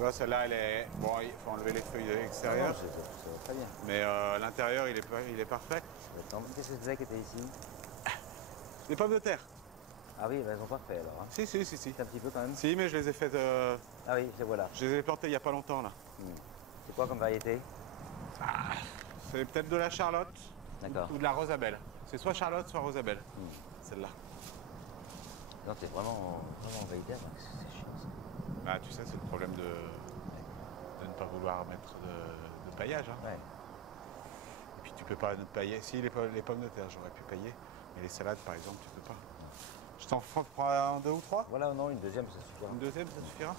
vois, celle-là, elle est... Bon, il faut enlever les feuilles extérieures. Ça va très bien. Mais l'intérieur, il est parfait. Qu'est-ce que c'est qui était ici? Les pommes de terre. Ah oui, elles ont pas fait alors. Hein. Si. C'est un petit peu quand même. Si, mais je les ai faites... Ah oui, c'est voilà. Je les ai plantées il n'y a pas longtemps, là. C'est quoi comme variété? C'est peut-être de la Charlotte. D'accord. Ou de la Rosabelle. C'est soit Charlotte, soit Rosabelle. Celle-là. Non, t'es vraiment validé, c'est chiant ça. Bah, tu sais, c'est le problème de ne pas vouloir mettre de paillage. Hein. Ouais. Et puis tu peux pas pailler. Si, les pommes de terre, j'aurais pu pailler. Mais les salades, par exemple, tu peux pas. Je t'en prends un, deux ou trois? Voilà, non, une deuxième, ça suffira. Une deuxième, ça suffira?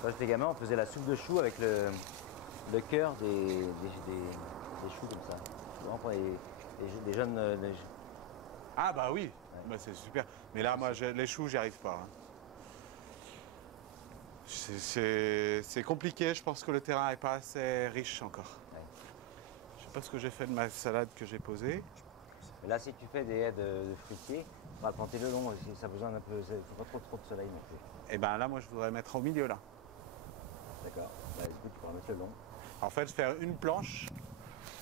Quand j'étais gamin, on faisait la soupe de choux avec le cœur des choux comme ça. Vraiment pour des jeunes... Ah bah oui, Ouais. bah, c'est super. Mais là, moi, les choux, j'y arrive pas. Hein. C'est compliqué, je pense que le terrain n'est pas assez riche encore. Ouais. Je sais pas ce que j'ai fait de ma salade que j'ai posée. Mais là, si tu fais des haies de fruitiers, on va planter le long aussi. Ça a besoin d'un peu... Il ne faut pas trop de soleil non plus. Et ben là, moi, je voudrais mettre au milieu, là. D'accord. Bah, écoute, tu pourras mettre le long. En fait, faire une planche.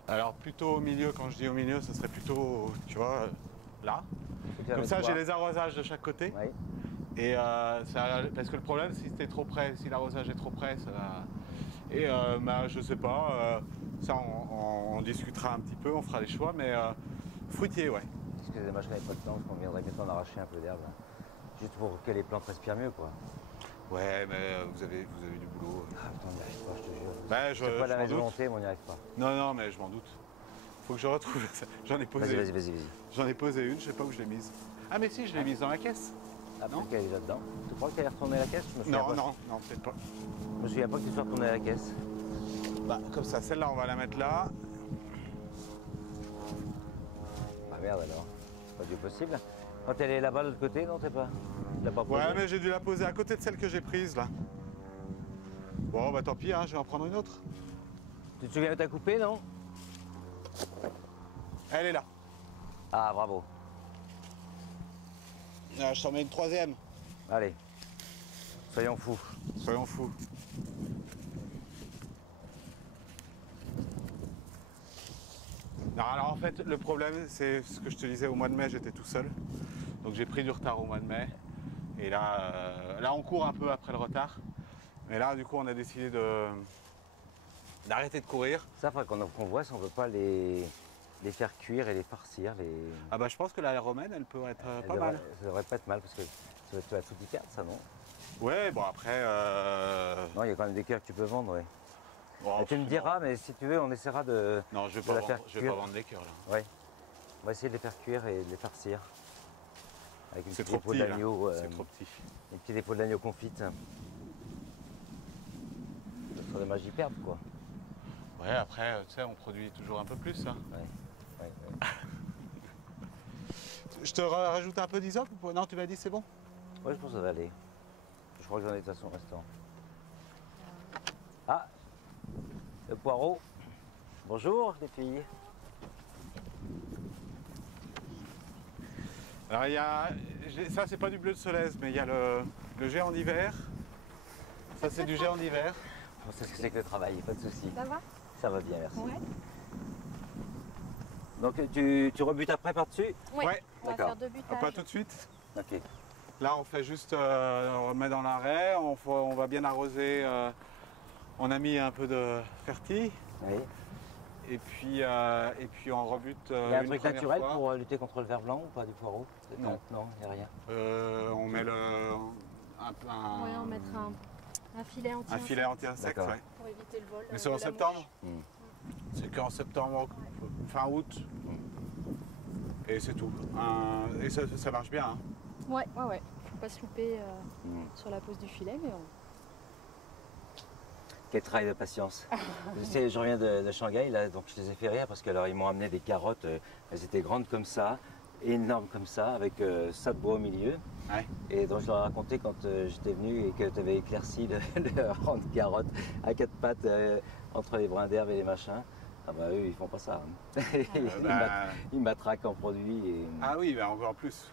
Alors, plutôt au milieu, quand je dis au milieu, ce serait plutôt, tu vois, là. Comme ça, j'ai les arrosages de chaque côté. Oui. Et parce que le problème, si c'était trop près, si l'arrosage est trop près, ça va... Et bah, je sais pas, ça on discutera un petit peu, on fera les choix, mais fruitier, ouais. Excusez-moi, je n'avais pas de temps, parce qu'on viendrait bientôt d'arracher un peu d'herbe. Juste pour que les plantes respirent mieux, quoi. Ouais, mais vous avez du boulot. Ah putain, on n'y arrive pas, je te jure. Bah, C'est pas la volonté, mais on n'y arrive pas. Non, mais je m'en doute. Faut que je retrouve ça. J'en ai posé. Vas-y. J'en ai posé une, je sais pas où je l'ai mise. Ah mais si, je l'ai mise dans la caisse. Ah, peut-être qu'elle est déjà dedans. Tu crois qu'elle est retournée à la caisse? Je me souviens pas. Non, peut-être pas. Je me souviens pas que tu sois retourné à la caisse. Bah, comme ça, celle-là, on va la mettre là. Ah merde alors. C'est pas du possible. Quand elle est là-bas de l'autre côté, non, t'es pas. Tu l'as pas posée. Ouais, mais j'ai dû la poser à côté de celle que j'ai prise, là. Bon, bah tant pis, hein, je vais en prendre une autre. Tu te souviens où t'as coupé, non? Elle est là. Ah, bravo. Ah, je t'en mets une troisième. Allez. Soyons fous. Soyons fous. Non, alors en fait, le problème, c'est ce que je te disais, au mois de mai, j'étais tout seul. Donc j'ai pris du retard au mois de mai. Et là on court un peu après le retard. Mais là, du coup, on a décidé d'arrêter de courir. Ça, faudrait qu'on voit si on veut pas les faire cuire et les farcir. Ah bah je pense que la romaine, elle peut être pas mal. Ça devrait pas être mal, parce que ça va être sous carte, ça, non? Ouais, bon après... Non, il y a quand même des cœurs que tu peux vendre, oui. Bon, Tu me diras, mais si tu veux, on essaiera de... Non, je de vais la pas faire je vais pas vendre les cœurs, là. Ouais. On va essayer de les faire cuire et de les farcir. Avec une C'est petite trop épaule petit, d'agneau. c'est trop petit. Une petite épaule d'agneau confite. Ça serait dommage d'y perdre, quoi. Ouais, après, tu sais, on produit toujours un peu plus, ça. Ouais. Je te rajoute un peu d'isop ou pas? Non, tu m'as dit c'est bon? Ouais, je pense que ça va aller. Je crois que j'en ai de toute façon au restaurant. Ah, le poireau. Bonjour, les filles. Alors, il y a... Ça, c'est pas du bleu de Solèze, mais il y a le géant d'hiver. Ça, c'est du géant d'hiver. On sait ce que c'est que le travail, pas de souci. Ça va? Ça va bien, merci. Ouais. Donc, tu rebutes après par-dessus? Ouais. On va D'accord. faire deux Ah, butages. pas tout de suite. Ok. Là, on fait juste... on remet dans l'arrêt, on va bien arroser. On a mis un peu de fertile. Oui. Et puis on rebute Il y a un une truc première naturel fois. pour lutter contre le ver blanc ou pas du poireau? Non. Non, il n'y a rien. On met Ouais, on mettra un filet anti un filet anti-insecte, D'accord. ouais. pour éviter le vol. Mais c'est en de la septembre. mouche. C'est qu'en septembre, fin août. Et c'est tout. Et ça marche bien. Hein. Ouais. Faut pas se louper sur la pose du filet, mais on... Quel travail de patience. Tu sais, je reviens de Shanghai, là, donc je les ai fait rire parce que alors ils m'ont amené des carottes, elles étaient grandes comme ça, énormes comme ça, avec ça de bois au milieu. Ouais. Et donc je leur ai raconté quand j'étais venu et que tu avais éclairci le rang de carottes à quatre pattes entre les brins d'herbe et les machins. Ah bah eux, ils font pas ça. Hein. Ils matraquent en produit. Et... Ah oui, bah encore plus.